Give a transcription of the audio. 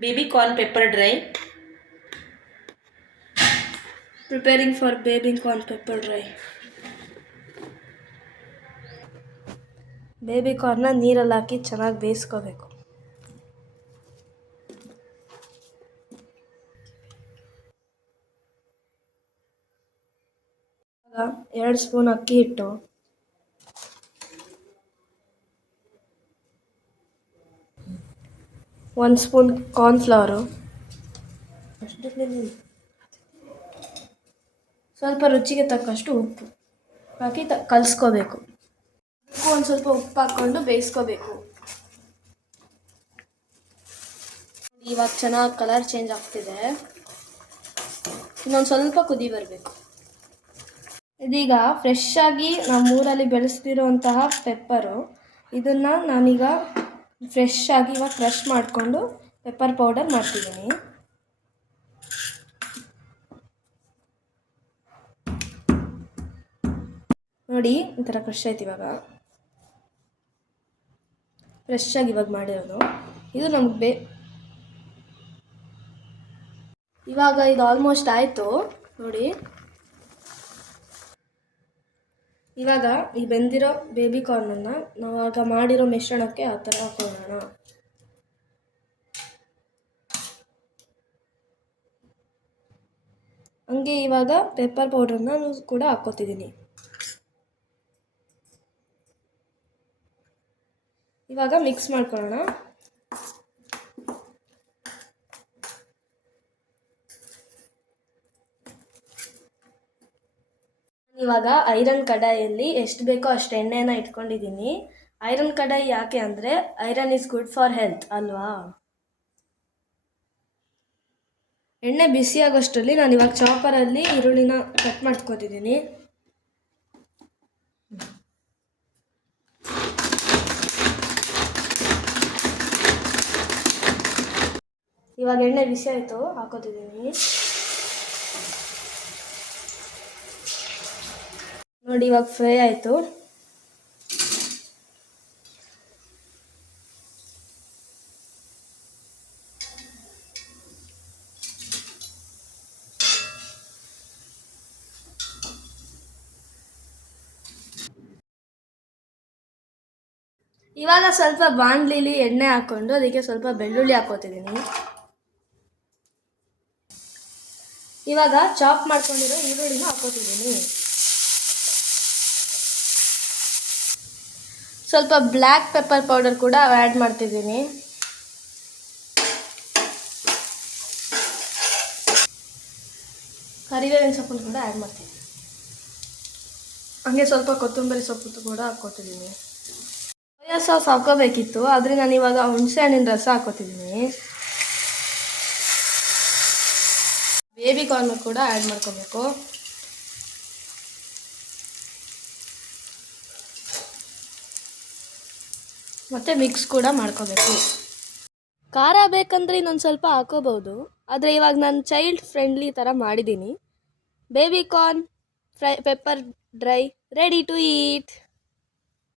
baby corn pepper dry preparing for baby corn pepper dry. Baby corn ನೀರಲ್ಲಿ ಹಾಕಿ ಚೆನ್ನಾಗಿ ಬೇಯಿಸ್ಕೋಬೇಕು. ಎರಡು ಸ್ಪೂನ್ ಅಕ್ಕಿ ಹಿಟ್ಟು. ಒಂದು ಸ್ಪೂನ್ ಕಾರ್ನ್ಫ್ಲವರು ಸ್ವಲ್ಪ ರುಚಿಗೆ ತಕ್ಕಷ್ಟು ಉಪ್ಪು. ಹಾಕಿ ತ, ಕಲಿಸ್ಕೋಬೇಕು. ಉಪ್ಪು ಒಂದು ಸ್ವಲ್ಪ ಉಪ್ಪು ಹಾಕ್ಕೊಂಡು ಬೇಯಿಸ್ಕೋಬೇಕು. ಇವಾಗ ಚೆನ್ನಾಗಿ ಕಲರ್ ಚೇಂಜ್ ಆಗ್ತಿದೆ. ಇನ್ನೊಂದು ಸ್ವಲ್ಪ ಕುದಿ ಬರಬೇಕು. ಇದೀಗ ಫ್ರೆಶ್ ಆಗಿ ನಮ್ಮ ಊರಲ್ಲಿ ಬೆಳೆಸ್ತಿರೋಂತಹ ಪೆಪ್ಪರು ಇದನ್ನು ನಾನೀಗ ಫ್ರೆಶ್ ಆಗಿ ಇವಾಗ ಕ್ರಷ್ ಮಾಡಿಕೊಂಡು ಪೆಪ್ಪರ್ ಪೌಡರ್ ಮಾಡ್ತಿದ್ದೀನಿ. ನೋಡಿ ಈ ಥರ ಕ್ರಷ್ ಆಯ್ತು ಇವಾಗ. ಫ್ರೆಶ್ ಆಗಿ ಇವಾಗ ಮಾಡಿರೋದು. ಇದು ನಮ್ಗೆ ಬೇ ಇವಾಗ ಇದು ಆಲ್ಮೋಸ್ಟ್ ಆಯಿತು. ನೋಡಿ. ಇವಾಗ ಈ ಬೆಂದಿರೋ ಬೇಬಿ ಕಾರ್ನನ್ನು ನಾವು ಆಗ ಮಾಡಿರೋ ಮಿಶ್ರಣಕ್ಕೆ ಆ ಥರ ಹಾಕೊಳ್ಳೋಣ ಹಂಗೆ ಇವಾಗ ಪೆಪ್ಪರ್ ಪೌಡ್ರನ್ನ ಕೂಡ ಹಾಕ್ಕೋತಿದ್ದೀನಿ ಇವಾಗ ಮಿಕ್ಸ್ ಮಾಡ್ಕೊಳ್ಳೋಣ ಇವಾಗ ಐರನ್ ಕಡಾಯಲ್ಲಿ ಎಷ್ಟು ಬೇಕೋ ಅಷ್ಟು ಎಣ್ಣೆನ ಇಟ್ಕೊಂಡಿದ್ದೀನಿ. ಐರನ್ ಕಡಾಯಿ ಯಾಕೆ ಅಂದರೆ iron is good for health ಅಲ್ವಾ? ಎಣ್ಣೆ ಬಿಸಿ ಆಗೋಷ್ಟರಲ್ಲಿ ನಾನು ಇವಾಗ ಚಾಪರಲ್ಲಿ ಈರುಳ್ಳಿನ ಕಟ್ ಮಾಡ್ಕೊತಿದ್ದೀನಿ. ಇವಾಗ ಎಣ್ಣೆ ಬಿಸಿ ಆಯಿತು, ಹಾಕೋತಿದ್ದೀನಿ. ನೋಡಿ, ಇವಾಗ ಫ್ರೈ ಆಯಿತು. ಇವಾಗ ಸ್ವಲ್ಪ ಬಾಣಲಿಲಿ ಎಣ್ಣೆ ಹಾಕ್ಕೊಂಡು ಅದಕ್ಕೆ ಸ್ವಲ್ಪ ಬೆಳ್ಳುಳ್ಳಿ ಹಾಕೋತಿದ್ದೀನಿ ಇವಾಗ ಚಾಪ್ ಮಾಡ್ಕೊಂಡಿರೋ ಈರುಳ್ಳಿನೂ ಹಾಕೋತಿದ್ದೀನಿ ಸ್ವಲ್ಪ ಬ್ಲ್ಯಾಕ್ ಪೆಪ್ಪರ್ ಪೌಡರ್ ಕೂಡ ಆ್ಯಡ್ ಮಾಡ್ತಿದ್ದೀನಿ. ಕರಿಬೇವಿನ ಸೊಪ್ಪನ್ನು ಕೂಡ ಆ್ಯಡ್ ಮಾಡ್ತೀನಿ. ಹಂಗೆ ಸ್ವಲ್ಪ ಕೊತ್ತಂಬರಿ ಸೊಪ್ಪು ಕೂಡ ಹಾಕ್ಕೊತಿದ್ದೀನಿ. ಸೋಯಾ ಸಾಸ್ ಹಾಕೋಬೇಕಿತ್ತು ಆದರೆ ನಾನು ಇವಾಗ ಹುಣಸೆ ಹಣ್ಣಿನ ರಸ ಹಾಕೋತಿದ್ದೀನಿ ಬೇಬಿ ಕಾರ್ನ್ ಕೂಡ ಆ್ಯಡ್ ಮಾಡ್ಕೋಬೇಕು. ಮತ್ತು ಮಿಕ್ಸ್ ಕೂಡ ಮಾಡ್ಕೋಬೇಕು. ಖಾರ ಬೇಕಂದ್ರೆ ಇನ್ನೊಂದು ಸ್ವಲ್ಪ ಹಾಕೋಬೋದು ಆದರೆ ಇವಾಗ ನಾನು ಚೈಲ್ಡ್ ಫ್ರೆಂಡ್ಲಿ ಥರ ಮಾಡಿದ್ದೀನಿ baby corn fry pepper dry ready to eat